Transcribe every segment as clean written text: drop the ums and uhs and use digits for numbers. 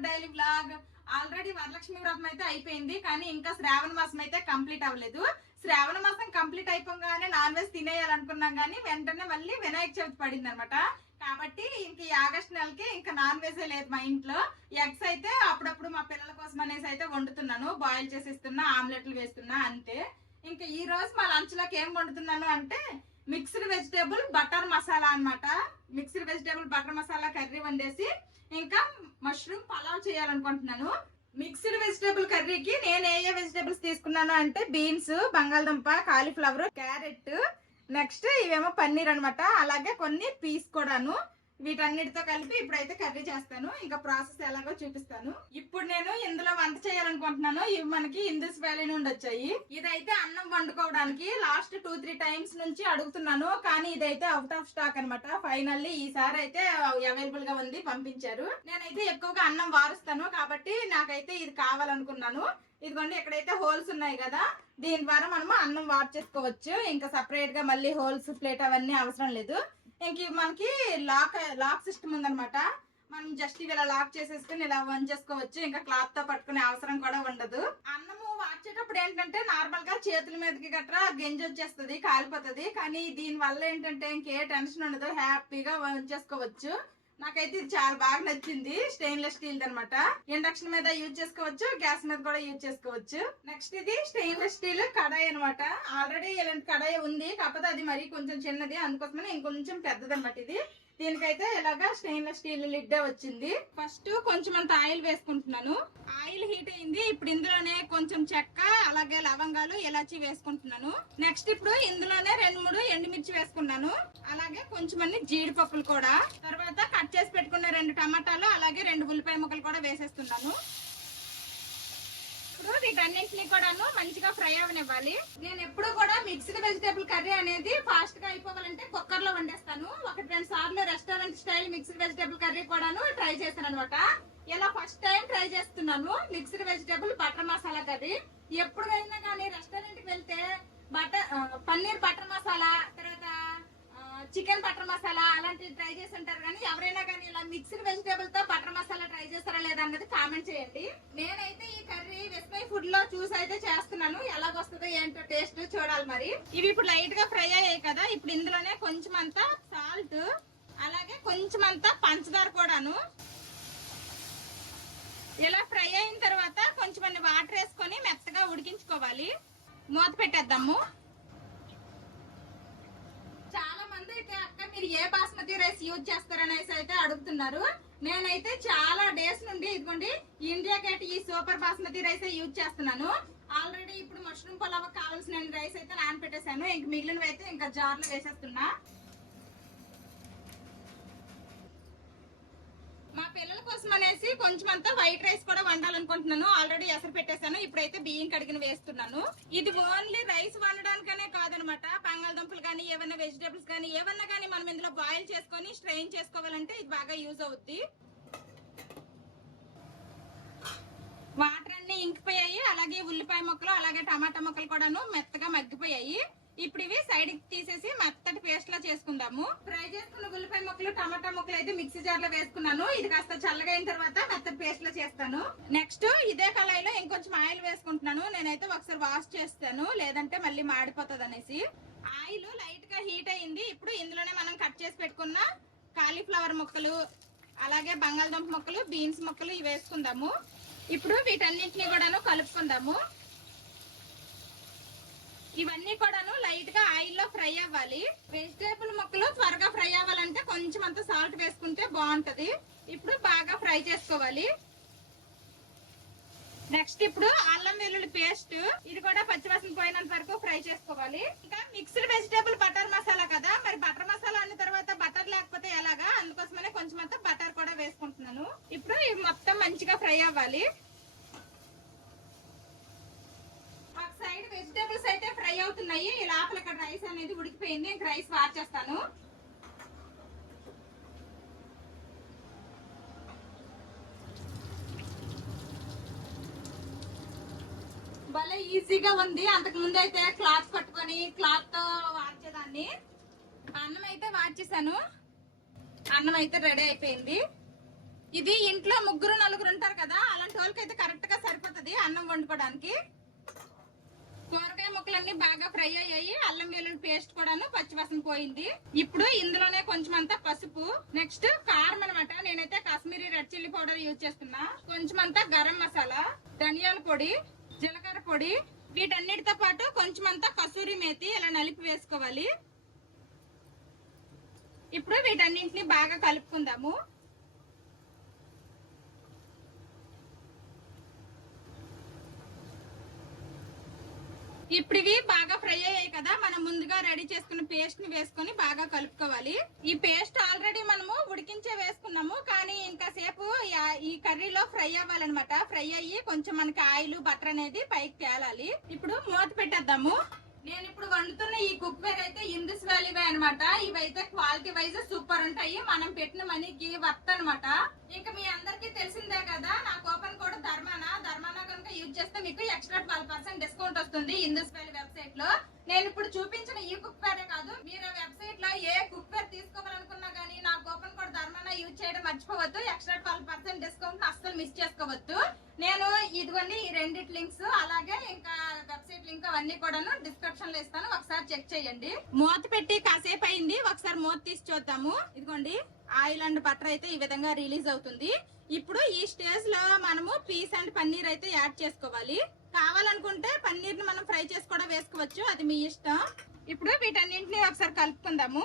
Hour daily blog. Already Varalakshmi Vratam అయితే అయిపోయింది, కానీ ఇంకా శ్రావణ మాసం అయితే కంప్లీట్ అవ్వలేదు. శ్రావణ మాసం కంప్లీట్ అయిపోగానే నాన్ వెజ్ తినేయాలనుకున్నాం, కానీ వెంటనే మళ్ళీ వినాయక చవితి పడింది అనమాట. కాబట్టి ఇంక ఈ ఆగస్ట్ నెలకి ఇంకా నాన్ వెజ్ లేదు మా ఇంట్లో. ఎగ్స్ అయితే అప్పుడప్పుడు మా పిల్లల కోసం అనేసి అయితే వండుతున్నాను, బాయిల్ చేసిస్తున్నా, ఆమ్లెట్లు వేస్తున్నా అంతే. ఇంకా ఈ రోజు మా లంచ్ లోకి ఏం వండుతున్నాను అంటే మిక్స్డ్ వెజిటేబుల్ బటర్ మసాలా అన్నమాట. Mixed vegetable butter masala curry వండేసి ఇంకా మష్రూమ్ పలావ్ చేయాలనుకుంటున్నాను. మిక్స్డ్ వెజిటేబుల్ కర్రీకి నేను ఏ వెజిటేబుల్స్ తీసుకున్నాను అంటే బీన్స్, బంగాళదుంప, కాలీఫ్లవర్, క్యారెట్, నెక్స్ట్ ఇవేమో పన్నీర్ అనమాట. అలాగే కొన్ని పీస్ కూడాను. వీటన్నిటితో కలిపి ఇప్పుడైతే కర్రీ చేస్తాను. ఇంకా ప్రాసెస్ ఎలాగో చూపిస్తాను. ఇప్పుడు నేను ఇందులో వంట చేయాలనుకుంటున్నాను. ఇవి మనకి హిందూస్ వ్యాలీ నుండి వచ్చాయి. ఇదైతే అన్నం వండుకోవడానికి లాస్ట్ 2-3 టైమ్స్ నుంచి అడుగుతున్నాను, కానీ ఇదైతే అవుట్ ఆఫ్ స్టాక్ అనమాట. ఫైనల్లీ ఈసారి అయితే అవైలబుల్ గా ఉంది, పంపించారు. నేనైతే ఎక్కువగా అన్నం వారుస్తాను కాబట్టి నాకైతే ఇది కావాలనుకున్నాను. ఇదిగోండి, ఎక్కడైతే హోల్స్ ఉన్నాయి కదా, దీని ద్వారా మనము అన్నం వార్ చేసుకోవచ్చు. ఇంకా సపరేట్ గా మళ్ళీ హోల్స్, ప్లేట్ అవన్నీ అవసరం లేదు. ఇంక మనకి లాక్ సిస్టమ్ ఉందనమాట. మనం జస్ట్ ఇలా లాక్ చేసేసుకుని ఇలా వంచేసుకోవచ్చు. ఇంకా క్లాత్ తో పట్టుకునే అవసరం కూడా ఉండదు. అన్నము వార్చేటప్పుడు ఏంటంటే నార్మల్ గా చేతుల మీదకి గట్రా గెంజి వచ్చేస్తుంది, కాలిపోతుంది. కానీ దీని వల్ల ఏంటంటే ఇంకే టెన్షన్ ఉండదు, హ్యాపీగా వంచేసుకోవచ్చు. నాకైతే ఇది చాలా బాగా నచ్చింది. స్టెయిన్లెస్ స్టీల్ అనమాట. ఇండక్షన్ మీద యూజ్ చేసుకోవచ్చు, గ్యాస్ మీద కూడా యూజ్ చేసుకోవచ్చు. నెక్స్ట్ ఇది స్టెయిన్లెస్ స్టీల్ కడాయి అనమాట. ఆల్రెడీ ఇలాంటి కడాయి ఉంది, కాకపోతే అది మరి కొంచెం చిన్నది, అందుకోసమని ఇంకొంచెం పెద్దది అనమాట ఇది. దీనికైతే ఇలాగా స్టెయిన్లెస్ స్టీల్ లిడ్డే వచ్చింది. ఫస్ట్ కొంచెం అంత ఆయిల్ వేసుకుంటున్నాను. ఆయిల్ హీట్ అయింది. ఇప్పుడు ఇందులోనే కొంచెం చెక్క, అలాగే లవంగాలు, ఇలాచి వేసుకుంటున్నాను. నెక్స్ట్ ఇప్పుడు ఇందులోనే 2-3 ఎండుమిర్చి వేసుకున్నాను. అలాగే కొంచెం అన్ని జీడిపప్పులు కూడా. తర్వాత కట్ చేసి పెట్టుకున్న 2 టమాటాలు, అలాగే 2 ఉల్లిపాయ ముక్కలు కూడా వేసేస్తున్నాను. ఇప్పుడు వీటన్నింటినీ కూడాను మంచిగా ఫ్రై అవనివ్వాలి. నేను ఎప్పుడు కూడా మిక్స్డ్ వెజిటేబుల్ కర్రీ అనేది ఫాస్ట్ గా అయిపోవాలంటే కుక్కర్ లో వండేస్తాను. 1-2 సార్లు restaurant style mixed vegetable curry కూడాను ట్రై చేశాను అనమాట. ఇలా ఫస్ట్ టైం ట్రై చేస్తున్నాను mixed vegetable butter masala curry. ఎప్పుడైనా కానీ రెస్టారెంట్ కి వెళ్తే పన్నీర్ బటర్ మసాలా, తర్వాత చికెన్ బటర్ మసాలా అలాంటివి ట్రై చేసి ఉంటారు, కానీ ఎవరైనా కానీ ఇలా మిక్స్డ్ వెజిటేబుల్ తో బటర్ మసాలా ట్రై చేస్తారా లేదా అన్నది కామెంట్ చేయండి. నేనైతే ఈ కర్రీ వెస్మై ఫుడ్ లో చూసి అయితే చేస్తున్నాను. ఎలాగొస్తుందో ఏంటో టేస్ట్ చూడాలి మరి. ఇవి ఇప్పుడు లైట్ గా ఫ్రై అయ్యాయి కదా, ఇప్పుడు ఇందులోనే కొంచెం అంతా సాల్ట్, అలాగే కొంచెం అంతా పంచదార కూడాను. ఇలా ఫ్రై అయిన తర్వాత కొంచెం అన్ని వాటర్ వేసుకొని మెత్తగా ఉడికించుకోవాలి. మూత పెట్టేద్దాము. చాలా మంది అయితే అక్క మీరు ఏ బాస్మతి రైస్ యూజ్ చేస్తారనేసి అయితే అడుగుతున్నారు. నేనైతే చాలా డేస్ నుండి ఇదిగోండి ఇండియా గేట్ ఈ సూపర్ బాస్మతి రైస్ యూజ్ చేస్తున్నాను. ఆల్రెడీ ఇప్పుడు మష్రూమ్ పులావ్ కావాల్సిన రైస్ అయితే నానబెట్టేశాను. ఇంక మిగిలినవి అయితే ఇంకా జార్లో వేసేస్తున్నా. మా పిల్లల కోసం అనేసి కొంచెం అంతా వైట్ రైస్ కూడా వండాలనుకుంటున్నాను. ఆల్రెడీ ఎసరు పెట్టేశాను. ఇప్పుడైతే బియ్యం కడిగిన వేస్తున్నాను. ఇది ఓన్లీ రైస్ వండడానికనే కాదనమాట. బంగాళదుంపలు కానీ, ఏమన్నా వెజిటేబుల్స్ కానీ, ఏమన్నా కానీ మనం ఇందులో బాయిల్ చేసుకొని స్ట్రెయిన్ చేసుకోవాలంటే ఇది బాగా యూజ్ అవుద్ది. వాటర్ అన్ని ఇంకిపోయాయి. అలాగే ఉల్లిపాయ ముక్కలు, అలాగే టమాటా ముక్కలు కూడాను మెత్తగా మగ్గిపోయాయి. ఇప్పుడు ఇవి సైడ్ కి తీసేసి మెత్తటి పేస్ట్ లా చేసుకుందాము. ఫ్రై చేసుకున్న ఉల్లిపాయ ముక్కలు, టమాటా ముక్కలు అయితే మిక్సీ జార్ లో వేసుకున్నాను. ఇది కాస్త చల్లగా అయిన తర్వాత మెత్తటి పేస్ట్ లో చేస్తాను. నెక్స్ట్ ఇదే కళాయిలో ఇంకొంచెం ఆయిల్ వేసుకుంటున్నాను. నేనైతే ఒకసారి వాష్ చేస్తాను, లేదంటే మళ్ళీ మాడిపోతుంది అనేసి. ఆయిల్ లైట్ గా హీట్ అయింది. ఇప్పుడు ఇందులోనే మనం కట్ చేసి పెట్టుకున్న కాలీఫ్లవర్ ముక్కలు, అలాగే బంగాళదుంప ముక్కలు, బీన్స్ ముక్కలు ఇవి వేసుకుందాము. ఇప్పుడు వీటన్నింటినీ కూడాను కలుపుకుందాము. ఇవన్నీ కూడాను లైట్ గా ఆయిల్ లో ఫ్రై అవ్వాలి. వెజిటేబుల్ ముక్కలు త్వరగా ఫ్రై అవ్వాలంటే కొంచెం అంత సాల్ట్ వేసుకుంటే బాగుంటది. ఇప్పుడు బాగా ఫ్రై చేసుకోవాలి. నెక్స్ట్ ఇప్పుడు అల్లం వెల్లుల్లి పేస్ట్, ఇది కూడా పచ్చివాసన పోయినంత వరకు ఫ్రై చేసుకోవాలి. ఇంకా మిక్స్డ్ వెజిటేబుల్ బటర్ మసాలా కదా, మరి బటర్ మసాలా అన్న తర్వాత బటర్ లేకపోతే ఎలాగా, అందుకోసమనే కొంచెం అంతా బటర్ కూడా వేసుకుంటున్నాను. ఇప్పుడు ఇవి మొత్తం మంచిగా ఫ్రై అవ్వాలి. సైడ్ వెజిటేబుల్స్ అయితే ఫ్రై అవుతున్నాయి. ఈ లోపల ఇక్కడ రైస్ అనేది ఉడికిపోయింది. ఇంక రైస్ వార్చేస్తాను. భలే ఈజీగా ఉంది. అంతకు ముందు అయితే క్లాత్ పట్టుకొని క్లాత్ తో వార్చేదాన్ని. అన్నం అయితే వార్చేసాను. అన్నం అయితే రెడీ అయిపోయింది. ఇది ఇంట్లో 3-4 ఉంటారు కదా, అలాంటి వాళ్ళకి అయితే కరెక్ట్ గా సరిపోతుంది అన్నం వండుకోవడానికి. కూరగాయ ముక్కలన్నీ బాగా ఫ్రై అయ్యాయి, అల్లం వెల్లుల్లి పేస్ట్ కూడాను పచ్చివాసన పోయింది. ఇప్పుడు ఇందులోనే కొంచెం అంతా పసుపు, నెక్స్ట్ కారం అనమాట. నేనైతే Kashmiri red chilli powder use చేస్తున్నా. కొంచెం అంతా గరం మసాలా, ధనియాల పొడి, జీలకర్ర పొడి, వీటన్నిటితో పాటు కొంచెం అంతా కసూరి మేతి ఇలా నలిపి వేసుకోవాలి. ఇప్పుడు వీటన్నింటిని బాగా కలుపుకుందాము. ఇప్పుడు ఇవి బాగా ఫ్రై అయ్యాయి కదా, మనం ముందుగా రెడీ చేసుకున్న పేస్ట్ ని వేసుకొని బాగా కలుపుకోవాలి. ఈ పేస్ట్ ఆల్రెడీ మనము ఉడికించే వేసుకున్నాము, కానీ ఇంకా సేపు ఈ కర్రీలో ఫ్రై అవ్వాలన్నమాట. ఫ్రై అయ్యి కొంచెం మనకి ఆయిల్ బటర్ అనేది పైకి తేలాలి. ఇప్పుడు మూత పెట్టేద్దాము. నేను ఇప్పుడు వండుతున్న ఈ కుక్ వేర్ అయితే ఇందుస్ వ్యాలీవే అనమాట. ఇవైతే క్వాలిటీ వైజ్ సూపర్ ఉంటాయి, మనం పెట్టిన మనీకి వర్త్ అనమాట. ఇంకా మీ అందరికి తెలిసిందే కదా, నా కూపన్ కోడ్ ధర్మానా కనుక యూజ్ చేస్తే మీకు ఎక్స్ట్రా 12% డిస్కౌంట్ వస్తుంది ఇందుస్ వ్యాలీ వెబ్సైట్ లో. నేను ఇప్పుడు చూపించిన ఈ కుక్ వేరే కాదు, మీరు వెబ్సైట్ లో ఏ కుక్ వేర్ తీసుకోవాలనుకున్నా గానీ నా కూపన్ కోడ్ ధర్మానా యూజ్ చేయడం మర్చిపోవద్దు. ఎక్స్ట్రా 12% డిస్కౌంట్ అస్సలు మిస్ చేసుకోవద్దు. నేను ఇదిగోండి ఈ రెండిటి లింక్స్, అలాగే ఇంకా వెబ్సైట్ లింక్ అవన్నీ కూడాను డిస్క్రిప్షన్ లో ఇస్తాను, ఒకసారి చెక్ చేయండి. మూత పెట్టి కాసేపు అయింది, ఒకసారి మూత తీసి చూద్దాము. ఇదిగోండి ఆయిల్ అండ్ బటర్ అయితే ఈ విధంగా రిలీజ్ అవుతుంది. ఇప్పుడు ఈ స్టేజ్ లో మనము పీస్ అండ్ పన్నీర్ అయితే యాడ్ చేసుకోవాలి. కావాలనుకుంటే పన్నీర్ ని మనం ఫ్రై చేసి కూడా వేసుకోవచ్చు, అది మీ ఇష్టం. ఇప్పుడు వీటన్నింటినీ ఒకసారి కలుపుకుందాము.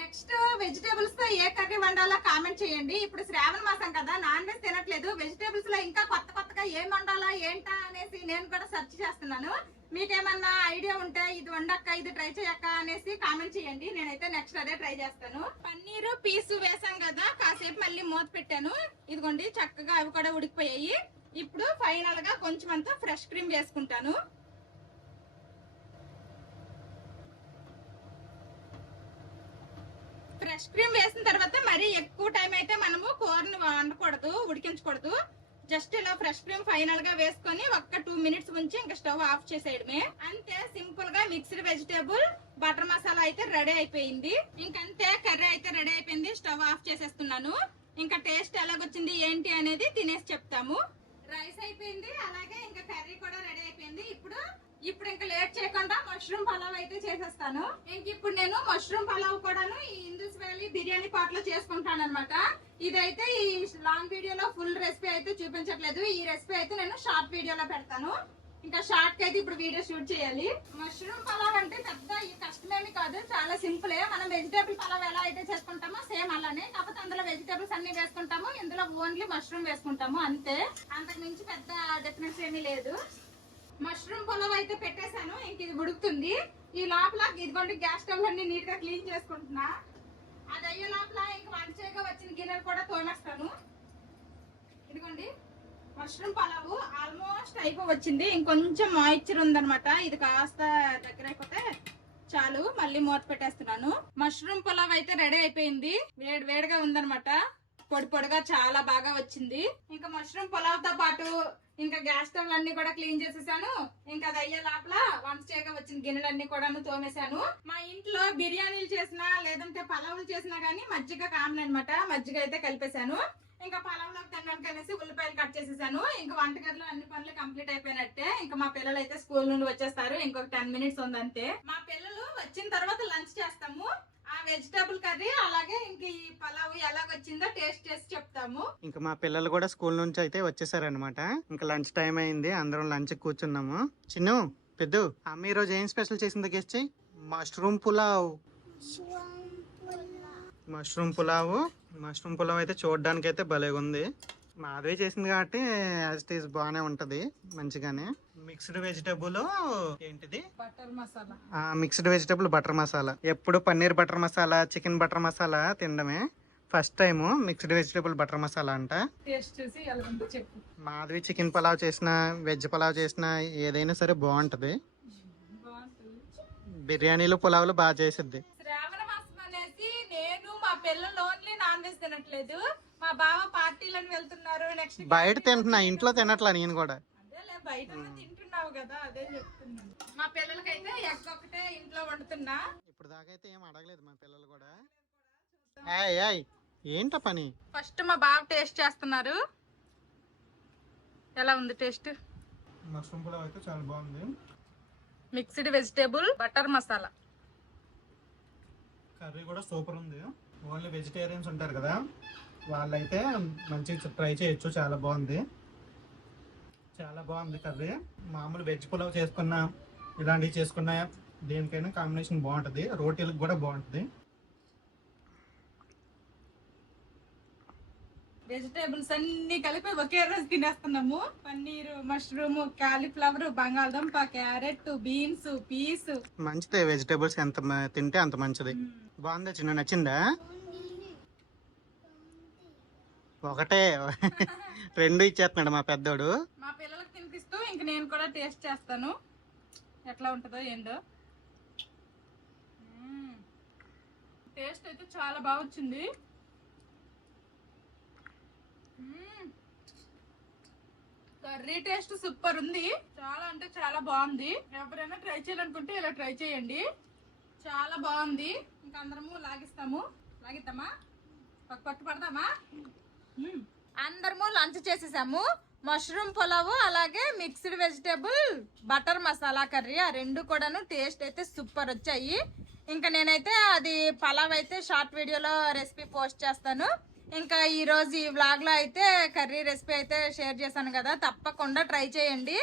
నెక్స్ట్ వెజిటేబుల్స్ తో ఏ కర్రీ వండాలో కామెంట్ చేయండి. ఇప్పుడు శ్రావణ మాసం కదా, నాన్ వెజ్ తినట్లేదు. వెజిటేబుల్స్ లో ఇంకా కొత్తగా ఏం వండాలా ఏంటా అనేసి నేను కూడా సెర్చ్ చేస్తున్నాను. మీకేమన్నా ఐడియా ఉంటే ఇది వండక్క, ఇది ట్రై చేయక్క అనేసి కామెంట్ చేయండి. నేనైతే నెక్స్ట్ అదే ట్రై చేస్తాను. పన్నీరు పీసు వేసాం కదా, కాసేపు మళ్ళీ మూత పెట్టాను. ఇదిగోండి చక్కగా అవి కూడా ఉడికిపోయాయి. ఇప్పుడు ఫైనల్ గా కొంచెం అంతా ఫ్రెష్ క్రీమ్ వేసుకుంటాను. ఫ్రెష్ క్రీమ్ వేసిన తర్వాత మరీ ఎక్కువ టైం అయితే మనము కూరని వండకూడదు, ఉడికించకూడదు. జస్ట్ ఇలా ఫ్రెష్ క్రీమ్ ఫైనల్ గా వేసుకొని ఒక్క 2 మినిట్స్ ఉంచి ఇంకా స్టవ్ ఆఫ్ చేసేయడమే. అంతే, సింపుల్ గా మిక్స్డ్ వెజిటేబుల్ బటర్ మసాలా అయితే రెడీ అయిపోయింది. ఇంకంతే, కర్రీ అయితే రెడీ అయిపోయింది. స్టవ్ ఆఫ్ చేసేస్తున్నాను. ఇంకా టేస్ట్ ఎలాగొచ్చింది ఏంటి అనేది తినేసి చెప్తాము. రైస్ అయిపోయింది, అలాగే ఇంకా కర్రీ కూడా రెడీ అయిపోయింది. ఇప్పుడు ఇంకా లేట్ చేయకుండా మష్రూమ్ పలావ్ అయితే చేసేస్తాను. ఇంక ఇప్పుడు నేను మష్రూమ్ పలావ్ కూడాను ఈ ఇందుస్ వ్యాలీ బిర్యానీ పాట్ లో చేసుకుంటాను అనమాట. ఇదైతే ఈ లాంగ్ వీడియోలో ఫుల్ రెసిపీ అయితే చూపించట్లేదు. ఈ రెసిపీ అయితే నేను షార్ట్ వీడియోలో పెడతాను. ఇంకా షార్ట్ కి అయితే ఇప్పుడు వీడియో షూట్ చేయాలి. మష్రూమ్ పలావ్ అంటే పెద్ద కష్టమేమి కాదు, చాలా సింపులే. మనం వెజిటేబుల్ పలావ్ ఎలా అయితే చేసుకుంటామో సేమ్ అలానే, కాకపోతే అందులో వెజిటేబుల్స్ అన్ని వేసుకుంటాము, ఇందులో ఓన్లీ మష్రూమ్ వేసుకుంటాము అంతే. అంతకు మించి పెద్ద డిఫరెన్స్ ఏమీ లేదు. మష్రూమ్ పలావ్ అయితే పెట్టేశాను, ఇంక ఇది ఉడుకుతుంది. ఈ లోపల ఇదిగోండి గ్యాస్ స్టవ్ అన్ని నీట్ గా క్లీన్ చేసుకుంటున్నా. అది అయ్యే లోపల ఇంక వంట చేయగా వచ్చిన గిన్నెలు కూడా తోమేస్తాను. ఇదిగోండి మష్రూమ్ పలావ్ ఆల్మోస్ట్ అయిపోవచ్చింది. ఇంకొంచెం మాయిశ్చర్ ఉందనమాట, ఇది కాస్త దగ్గర అయిపోతే చాలు. మళ్ళీ మూత పెట్టేస్తున్నాను. మష్రూమ్ పలావ్ అయితే రెడీ అయిపోయింది, వేడిగా ఉందనమాట. పొడిగా చాలా బాగా వచ్చింది. ఇంకా మష్రూమ్ పలావ్ తో పాటు ఇంకా గ్యాస్ స్టవ్ అన్ని కూడా క్లీన్ చేసేసాను. ఇంకా అది అయ్యే లోపల వంట చేయగా వచ్చిన గిన్నెలన్నీ కూడా తోమేశాను. మా ఇంట్లో బిర్యానీలు చేసినా లేదంటే పలావులు చేసినా గానీ మజ్జిగ కామన్ అనమాట, మజ్జిగ అయితే కలిపేశాను. ఇంకా పలావులోకి తినడానికి అనేసి ఉల్లిపాయలు కట్ చేసేసాను. ఇంకా వంటగదిలో అన్ని పనులు కంప్లీట్ అయిపోయినట్టే. ఇంకా మా పిల్లలు అయితే స్కూల్ నుండి వచ్చేస్తారు, ఇంకొక 10 మినిట్స్ ఉందంతే. మా పిల్లలు వచ్చిన తర్వాత లంచ్ చేస్తాము. ఆ వెజిటేబుల్ కర్రీ అలాగే ఇంక ఈ పలావ్ ఎలాగొచ్చిందో టేస్ట్ చేసి చెప్తాము. ఇంకా మా పిల్లలు కూడా స్కూల్ నుంచి అయితే వచ్చేసారనమాట. ఇంకా లంచ్ టైం అయింది, అందరం లంచ్ కూర్చున్నాము. చిన్ను పెద్దు అమ్మ ఈ రోజు ఏం స్పెషల్ చేసిందో గెస్ట్ చెయ్యి. మష్రూమ్ పులావ్ అయితే చూడడానికి అయితే భలేగా ఉంది. మాధవి చేసింది కాబట్టి యాజ్ ఇట్ ఈస్ బాగానే ఉంటది, మంచిగానే. మిక్స్డ్ వెజిటేబుల్ ఏంటిది, butter masala. Mixed vegetable butter masala. ఎప్పుడు paneer butter masala, chicken butter masala తినడమే, first time mixed vegetable butter masala అంట. టేస్ట్ చూసి ఎలా ఉందో చెప్పు. మాధవి చికెన్ పలావ్ చేసిన, వెజ్ పలావ్ చేసిన ఏదైనా సరే బాగుంటది. బిర్యానీలు పులావులు బాగా చేసిద్ది. శ్రావణ మాసం అనేసి నేను మా పిల్లలు ఓన్లీ నాన్ వెజ్ తినట్లేదు, మా బావ పార్టీలను వెళ్తున్నారు. నెక్స్ట్ బయట తింటున్నా, ఇంట్లో తినట్లా నేను కూడా. అదేలే, బయట తింటున్నావు కదా, అదే చెప్తున్నాను. మా పిల్లలకైతే ఎగ్ ఒకటే ఇంట్లో వండుతున్నా. ఇప్పుడు దాకా అయితే ఏం అడగలేదు మా పిల్లలు కూడా. ఏయ్ ఏయ్ ఏంట పని? ఫస్ట్ మా బాబు టేస్ట్ చేస్తున్నారు. ఎలా ఉంది టేస్ట్? మష్రూమ్ పులావ్ అయితే చాలా బాగుంది. Mixed vegetable butter masala curry కూడా సూపర్ ఉంది. ఓన్లీ వెజిటేరియన్స్ ఉంటారు కదా, వాళ్ళైతే మంచిగా ట్రై చేయొచ్చు. చాలా బాగుంది, చాలా బాగుంది కర్రీ. మామూలు వెజ్ పులావ్ చేసుకున్నా, ఇలాంటివి చేసుకున్నా దేనికైనా కాంబినేషన్ బాగుంటుంది. రోటీలకు కూడా బాగుంటుంది. వెజిటేబుల్స్ అన్ని కలిపి ఒకే రోజు తినేస్తున్నాము. పన్నీరు, మష్రూమ్, కాలీఫ్లవర్, బంగాళదుంప, క్యారెట్, బీన్స్, పీస్. మంచిదే, వెజిటేబుల్స్ ఎంత తింటే అంత మంచిది. బాగుందా చిన్న? నచ్చిందా? ఒకటే రెండు ఇచ్చేస్తున్నాడు మా పెద్దోడు. మా పిల్లలకు తినిపిస్తూ ఇంక నేను కూడా టేస్ట్ చేస్తాను ఎట్లా ఉంటుందో ఏందో. టేస్ట్ అయితే చాలా బాగా వచ్చింది. కర్రీ టేస్ట్ సూపర్ ఉంది. చాలా అంటే చాలా బాగుంది. ఎవరైనా ట్రై చేయాలనుకుంటే ఇలా ట్రై చేయండి. చాలా బాగుంది. ఇంకా అందరము లాగిస్తాము. లాగిద్దామా? పట్టు పడదామా? అందరము లంచ్ చేసేసాము. మష్రూమ్ పులావ్ అలాగే mixed vegetable butter masala curry, ఆ రెండు కూడాను టేస్ట్ అయితే సూపర్ వచ్చాయి. ఇంకా నేనైతే అది పలావ్ అయితే షార్ట్ వీడియోలో రెసిపీ పోస్ట్ చేస్తాను. ఇంకా ఈ రోజు ఈ వ్లాగ్ లో అయితే కర్రీ రెసిపీ అయితే షేర్ చేశాను కదా, తప్పకుండా ట్రై చేయండి.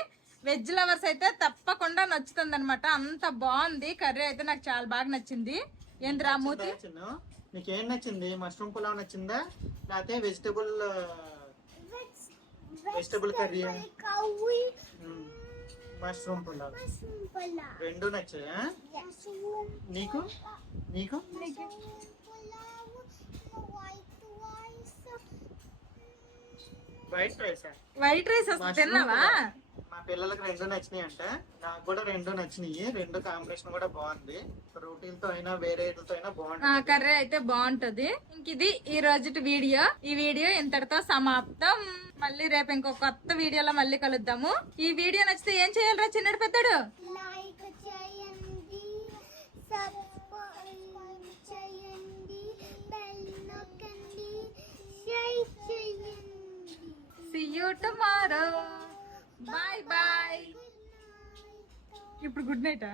వెజ్ లవర్స్ అయితే తప్పకుండా నచ్చుతుంది అనమాట. అంత బాగుంది కర్రీ అయితే, నాకు చాలా బాగా నచ్చింది. ఏంది రామూర్తి? నీకేం నచ్చింది? మష్రూమ్ పులావ్ నచ్చిందా, లేకపోతే వెజిటబుల్ కర్రీ? మష్రూమ్ పులావ్ రెండు నచ్చాయా నీకు? నీకు వైట్ రైస్? వైట్ రైస్ తిన్నావా? మా పిల్లలకు రెండు నచ్చినాయి అంట, నాకు కూడా రెండు నచ్చినాయి. రెండు కాంబినేషన్ కూడా బాగుంది. రోటీలతో అయినా వేరేతో అయినా బాగుంటుంది. కర్రీ అయితే బాగుంటది. ఇంక ఇది ఈ రోజు వీడియో. ఈ వీడియో ఇంతటితో సమాప్తం. మళ్ళీ రేపు ఇంకో కొత్త వీడియోలో మళ్ళీ కలుద్దాము. ఈ వీడియో నచ్చితే ఏం చేయాలరా చిన్నడు పెద్దడు? లైక్ చేయండి, సబ్స్క్రైబ్ చేయండి, బెల్ నొక్కండి, షేర్ చేయండి. See you tomorrow. Bye bye. ఇప్పుడు గుడ్ నైట్.